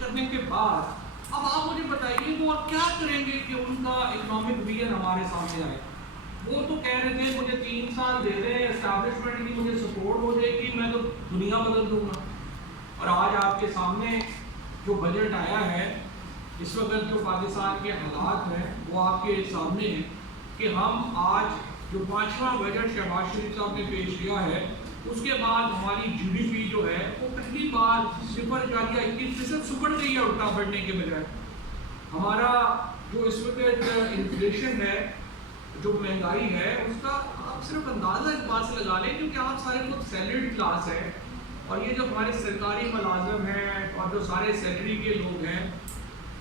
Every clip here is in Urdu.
کرنے کے بعد اب آپ مجھے بتائیے وہ آپ کیا کریں گے کہ ان کا اکنامک ویژن ہمارے سامنے آئے. وہ تو کہہ رہے تھے مجھے 3 سال دے دیں اسٹیبلشمنٹ کی مجھے سپورٹ ہو جائے گی میں تو دنیا بدل دوں گا. اور آج آپ کے سامنے جو بجٹ آیا ہے اس وقت جو پاکستان کے حالات ہیں وہ آپ کے سامنے ہیں کہ ہم آج جو 5واں بجٹ شہباز شریف صاحب نے پیش کیا ہے اس کے بعد ہماری جی ڈی پی جو ہے وہ پہلی بار 0.21% سکڑ گئی ہے الٹا بڑھنے کے بجائے. ہمارا جو اس وقت انفلیشن ہے جو مہنگائی ہے اس کا آپ صرف اندازہ اس بات سے لگا لیں کیونکہ آپ سارے خود سیلریڈ کلاس ہیں اور یہ جو ہمارے سرکاری ملازم ہیں اور جو سارے سیلری کے لوگ ہیں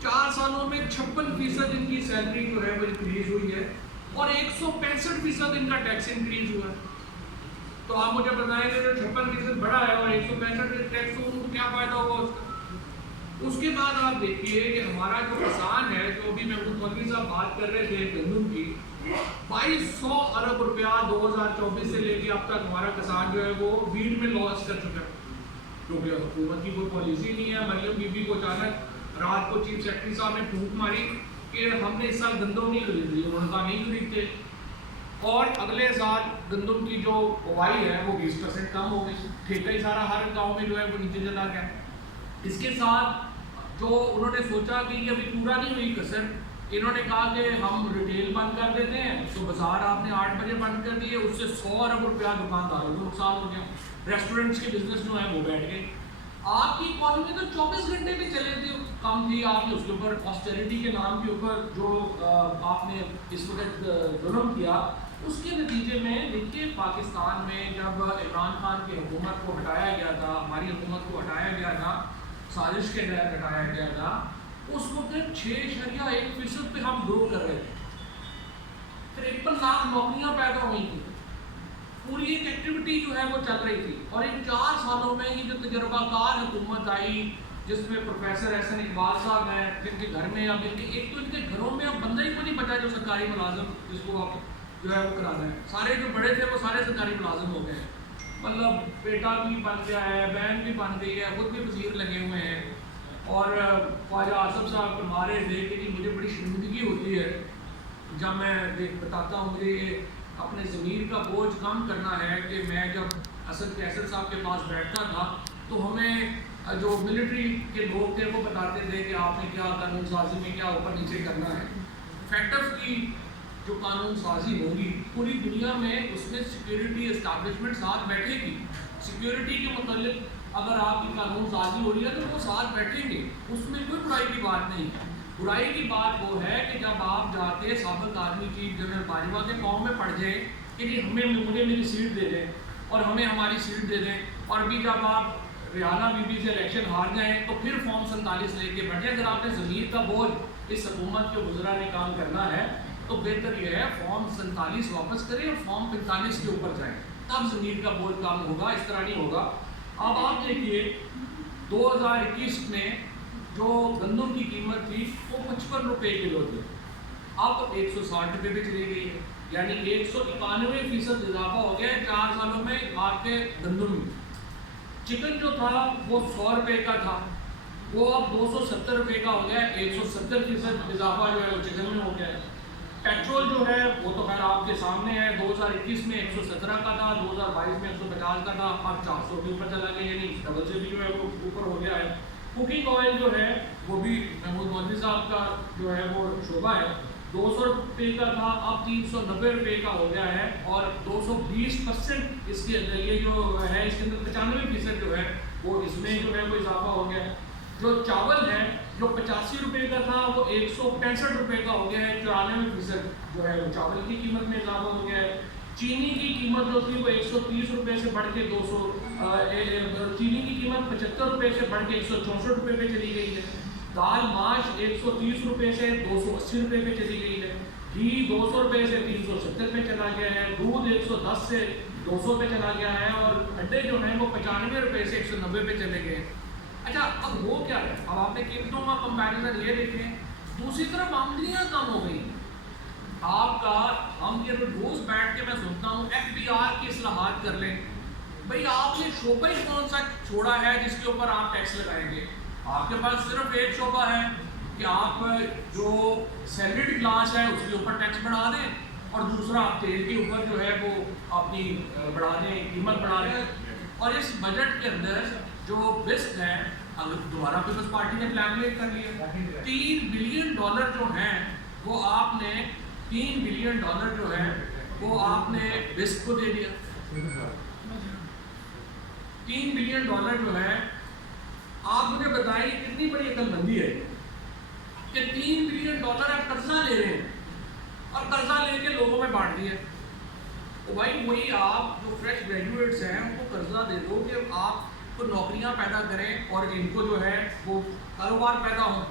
4 سالوں میں 56% ان کی سیلری جو ہے وہ انکریز ہوئی ہے اور 165% ان کا ٹیکس انکریز ہوا ہے. تو آپ مجھے بتائیں کہ جو 56% بڑا ہے اور 165% ٹیکس تو ان کو کیا فائدہ ہوگا اس کا. اس کے بعد آپ دیکھیے کہ ہمارا جو کسان ہے جو ابھی محمود مدنی صاحب بات کر رہے تھے گندم کی 2200 ارب روپیہ 2024 سے لے کے اب تک ہمارا کسان جو ہے وہ ویٹ میں لاس کر چکا ہے کیونکہ حکومت کی کوئی پالیسی نہیں ہے. مریم بی بی کو اچانک رات کو چیف سیکرٹری صاحب نے پھونک ماری کہ ہم نے اس سال گندم نہیں خرید لی. انہوں نے کہا نہیں خریدتے اور اگلے سال گندم کی جو بوائی ہے وہ 20% کم ہو گئی. ٹھیکہ ہی سارا ہر گاؤں میں جو ہے وہ نیچے چلا گیا. اس کے ساتھ جو انہوں نے سوچا کہ یہ ابھی پورا نہیں ہوئی کسر انہوں نے کہا کہ ہم ریٹیل بند کر دیتے ہیں تو بازار آپ نے 8 بجے بند کر دیے اس سے 100 ارب روپیہ دکانداروں کو نقصان ہو گیا. ریسٹورینٹس کے بزنس جو ہے وہ بیٹھ گئے. آپ کی اکانومی تو 24 گھنٹے بھی چلے تھے کم تھی. آپ نے اس کے اوپر آسٹیریٹی کے نام کے اوپر جو آپ نے اس وقت ظلم کیا اس کے نتیجے میں دیکھیے پاکستان میں جب عمران خان کی حکومت کو ہٹایا گیا تھا ہماری حکومت کو ہٹایا گیا تھا سازش کے تحت ہٹایا گیا تھا اس وقت 6.1% پہ ہم گرو کر رہے تھے. 53 لاکھ نوکریاں پیدا ہوئی تھیں. پوری ایک ایکٹیویٹی جو ہے وہ چل رہی تھی اور ان 4 سالوں میں یہ جو تجربہ کار حکومت آئی جس میں پروفیسر احسن اقبال صاحب ہیں جن کے گھر میں اب ایک تو ان کے گھروں میں اب بندہ ہی کو نہیں بچا جو سرکاری ملازم جس کو آپ جو ہے وہ کرانا ہے. سارے جو بڑے تھے وہ سارے سرکاری ملازم ہو گئے ہیں. مطلب بیٹا بھی بن گیا ہے بہن بھی بن گئی ہے خود بھی وزیر لگے ہوئے ہیں. اور خواجہ آصف صاحب فرما رہے تھے کہ مجھے بڑی شرمندگی ہوتی ہے جب میں بتاتا ہوں مجھے یہ اپنے ضمیر کا بوجھ کم کرنا ہے کہ میں جب اسد کیسر صاحب کے پاس بیٹھتا تھا تو ہمیں جو ملٹری کے لوگ تھے وہ بتاتے تھے کہ آپ نے کیا قانون سازی میں کیا اوپر نیچے کرنا ہے. فیکٹرز کی جو قانون سازی ہوگی پوری دنیا میں اس میں سیکیورٹی اسٹیبلشمنٹ ساتھ بیٹھے گی. سیکیورٹی کے متعلق اگر آپ کی قانون سازی ہو رہی ہے تو وہ ساتھ بیٹھیں گے. اس میں کوئی برائی کی بات نہیں. برائی کی بات وہ ہے کہ جب آپ جا کے سابق آرمی چیف جنرل باجوہ کے پاؤں میں پڑ جائیں کہ جی مجھے میری سیٹ دے دیں اور ہمیں ہماری سیٹ دے دیں اور ابھی جب آپ ریحانہ بی بی سے الیکشن ہار جائیں تو پھر فارم 47 لے کے بیٹھیں. اگر آپ نے ضمیر کا بوجھ اس حکومت کے وزراء نے کام کرنا ہے تو بہتر یہ ہے فارم 47 واپس کریں اور فارم 45 کے اوپر جائیں تب ضمیر کا بوجھ کام ہوگا. اس طرح نہیں ہوگا. اب آپ دیکھیے 2021 میں جو گندم کی قیمت تھی وہ 55 روپے کلو تھی اب 160 روپے پہ چلی گئی ہے یعنی 191% اضافہ ہو گیا ہے 4 سالوں میں آپ کے گندم میں. چکن جو تھا وہ 100 روپے کا تھا وہ اب 270 روپے کا ہو گیا ہے. 170% اضافہ جو ہے وہ چکن میں ہو گیا ہے. پیٹرول جو ہے وہ تو خیر آپ کے سامنے ہے 2021 میں 117 کا تھا 2022 میں 150 کا تھا اب 400 کے اوپر چلا گیا یعنی ڈبل سے بھی جو ہے وہ اوپر ہو گیا ہے. کوکنگ آئل جو ہے وہ بھی محمود مدنی صاحب کا جو ہے وہ شعبہ ہے 200 روپے کا تھا اب 390 روپے کا ہو گیا ہے اور 220% اس کے اندر یہ جو ہے اس کے اندر 95% جو ہے وہ اس میں جو ہے وہ اضافہ ہو گیا ہے. جو چاول ہے جو 85 روپے کا تھا وہ 165 روپے کا ہو گیا ہے 94% جو ہے وہ چاول کی قیمت میں اضافہ ہو گیا ہے. چینی کی قیمت جو تھی وہ 130 روپے سے بڑھ کے 200 چینی کی قیمت 75 روپے سے بڑھ کے 164 روپے پہ چلی گئی ہے. دال ماش 130 روپے سے 280 روپے پہ چلی گئی ہے. گھی 200 روپے سے 370 پہ چلا گیا ہے. دودھ 110 سے 200 پہ چلا گیا ہے اور انڈے جو ہیں وہ 95 روپے سے 190 پہ چلے گئے. اچھا اب وہ کیا ہے اب آپ نے قیمتوں کا کمپیریزن یہ دیکھیں. دوسری طرف آمدنیاں کم ہو گئی. آپ کا ہم یہ روز بیٹھ کے میں سنتا ہوں ایف بی آر کی اصلاحات کر لیں. بھئی آپ نے شعبہ ہی کون سا چھوڑا ہے جس کے اوپر آپ ٹیکس لگائیں گے. آپ کے پاس صرف ایک شعبہ ہے کہ آپ جو سیلریڈ کلاس ہے اس کے اوپر ٹیکس بڑھا دیں، اور دوسرا آپ تیل کے اوپر جو ہے وہ اپنی بڑھا دیں، قیمت بڑھا دیں۔ اور اس بجٹ کے اندر جو بسٹ ہے، اگر دوبارہ پیپلز پارٹی نے بلیک کر لیا، $3 بلین جو ہیں وہ آپ نے $3 بلین جو ہے وہ آپ نے بسٹ کو دے دیا۔ $3 بلین جو ہے، آپ مجھے بتائیں کتنی بڑی عقل مندی ہے کہ $3 بلین آپ قرضہ لے رہے ہیں اور قرضہ لے کے لوگوں میں بانٹ دیا۔ تو بھائی وہی آپ جو فریش گریجویٹس ہیں ان کو قرضہ دے دو کہ آپ کو نوکریاں پیدا کریں اور ان کو جو ہے وہ کاروبار پیدا ہو۔